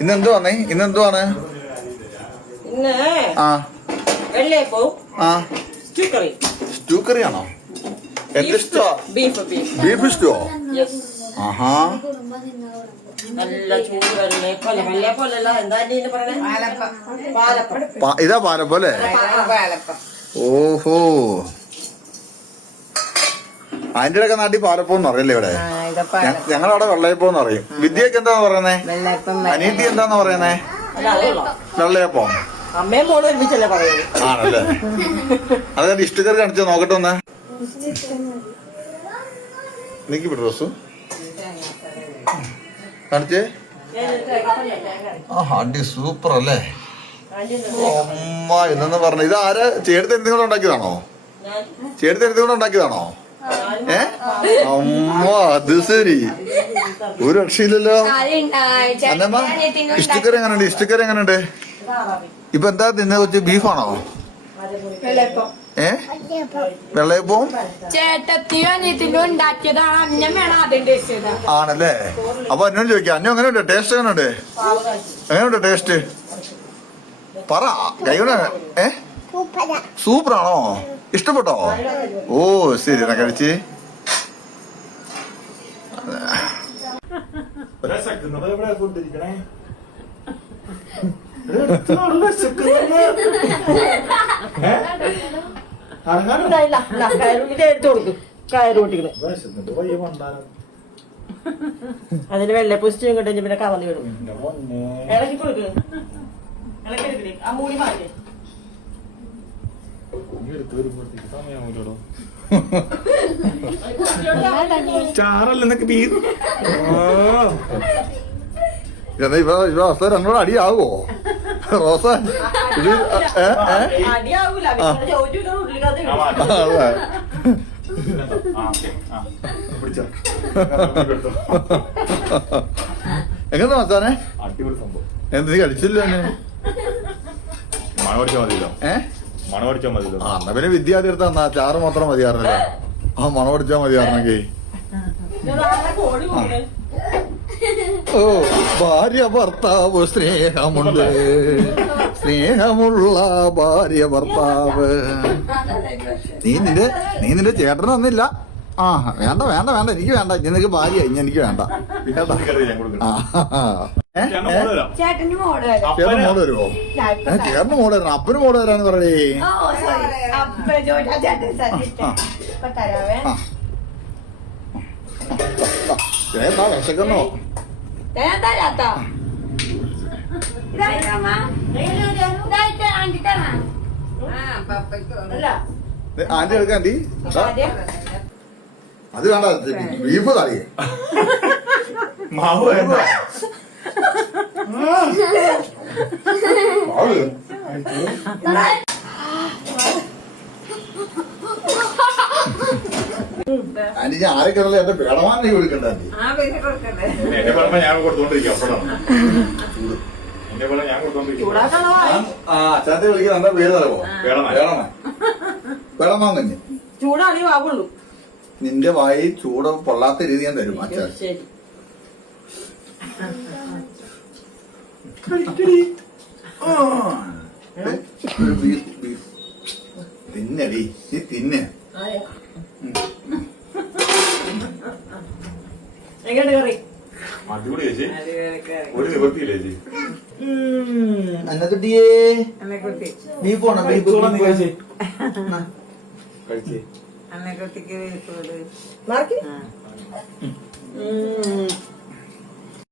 ഇന്നെന്തുവാണേ? ഇന്നെന്തുവാണ്? ആ സ്റ്റൂ കറിയാണോ? ഏറ്റവും ഇഷ്ടോ? ബീഫ് ഇഷ്ടോ? ആഹാ. ഇതാ പാലപ്പം അല്ലേ? ഓഹോ. അതിന്റെ ഇടയ്ക്ക് നാട്ടിൽ പാലപ്പം അറിയില്ലേ ഇവിടെ? ഞങ്ങളവിടെ വെള്ളയപ്പം അറിയും. വിദ്യക്ക് എന്താന്ന് പറയുന്നേ? അനീതി എന്താന്ന് പറയുന്നേ? വെള്ളയപ്പം. അമ്മയും മോളും ഒരുമിച്ചല്ലേ പറയുന്നത്. ആണല്ലേ? അതെ ഇഷ്ടക്കറി കാണിച്ചോ നോക്കട്ടെ ഒന്ന്. എനിക്ക് വിട്ടു റോസു കാണിച്ചേ. അടി സൂപ്പർ അല്ലേ? അമ്മ ഇതെന്ന് പറഞ്ഞ ഇത് ആര് ചേട്ടത്തി എന്തും കൂടെ ഉണ്ടാക്കിയതാണോ? ചേട്ടത്തി എന്തും കൂടെ ഉണ്ടാക്കിയതാണോ? അമ്മ അത് ശരി, ഒരു രക്ഷയില്ലല്ലോ. അന്നമ്മ ഇഷ്ടക്കറി എങ്ങനെയുണ്ട്? ഇഷ്ടക്കറി എങ്ങനെയുണ്ട്? ഇപ്പൊ എന്താ തിന്നെ കൊച്ചു? ബീഫാണോ? വെള്ളയപ്പവും ആണല്ലേ? അപ്പൊ എന്നോട് ചോദിക്കാം, അന്നോ എങ്ങനെയുണ്ട്? ടേസ്റ്റ് എങ്ങനെയുണ്ട്? എങ്ങനെയുണ്ട് ടേസ്റ്റ്? പറ കൈകൊണ്ട്. സൂപ്പറാണോ? ഇഷ്ടപ്പെട്ടോ? ഓ ശരി, എന്നാ കഴിച്ച്. അതിന് വെള്ളപ്പൂസ്റ്റ് കിട്ടും, പിന്നെ കവന്ന് വിടും. ഇളക്കി കൊടുക്ക്, ഇളക്കി എടുക്കണേ. ആ മൂടി മാറ്റി ചാറല്ലെന്നൊക്കെ അവസ്ഥ രണ്ടോട് അടിയാവോ റോസ? എങ്ങനെ മസാനെ? എന്ത് നീ കഴിച്ചില്ല? മണമടിച്ചാ മതിയല്ലോ. എന്നാ പിന്നെ വിദ്യാർത്ഥി എടുത്താ എന്നാ ചാറ് മാത്രം മതിയായിരുന്നല്ലോ. ആ മണമടിച്ചാ മതിയായിരുന്നെങ്കിൽ. ഓ ഭാര്യ ഭർത്താവ് സ്നേഹമുണ്ട്, സ്നേഹമുള്ള ഭാര്യ ഭർത്താവ്. നീ നിന്റെ ചേട്ടന് വന്നില്ല. ആ വേണ്ട വേണ്ട വേണ്ട, എനിക്ക് വേണ്ട. ഇനി നിനക്ക് ഭാര്യ, ഇനി എനിക്ക് വേണ്ട. ചേട്ടന് മോള് വരുമോ? ചേട്ടന് മോള് വരണം, അപ്പന് മോള് വരാന്ന് പറയേ. ചേട്ടാ വിശക്കുന്നോ? ആന്റി എടുക്കാൻ ആന്റി അത് വേണ്ട, ബീഫ് കറി. മാവ് വേണ്ട. ആന്റി ഞാൻ ആരൊക്കെയാണല്ലോ എന്റെ പേടമാൻ നീ കൊടുക്കണ്ട. എന്റെ പേടമ ഞാൻ കൊടുത്തോണ്ടിരിക്കും. എന്റെ പേടം ഞാൻ കൊടുത്തോണ്ടിരിക്കും. അച്ഛാത്തെ വിളിക്കുന്ന എന്താ പേര് തരവോ? പേടമാൻ. പേടമാൻ തന്നെ ചൂടാണേ വാവുള്ളൂ. നിന്റെ വായി ചൂട് പൊള്ളാത്ത രീതി ഞാൻ തരും അച്ഛൻ. തിന്നടി, നീ തിന്നെ. അടിപൊളി ചേച്ചി, ഒരു നിവൃത്തിയില്ലേ ചേച്ചി? അന്നക്കുട്ടിയേ ബീഫ് പോണം. ബീഫ് കഴിച്ചേ.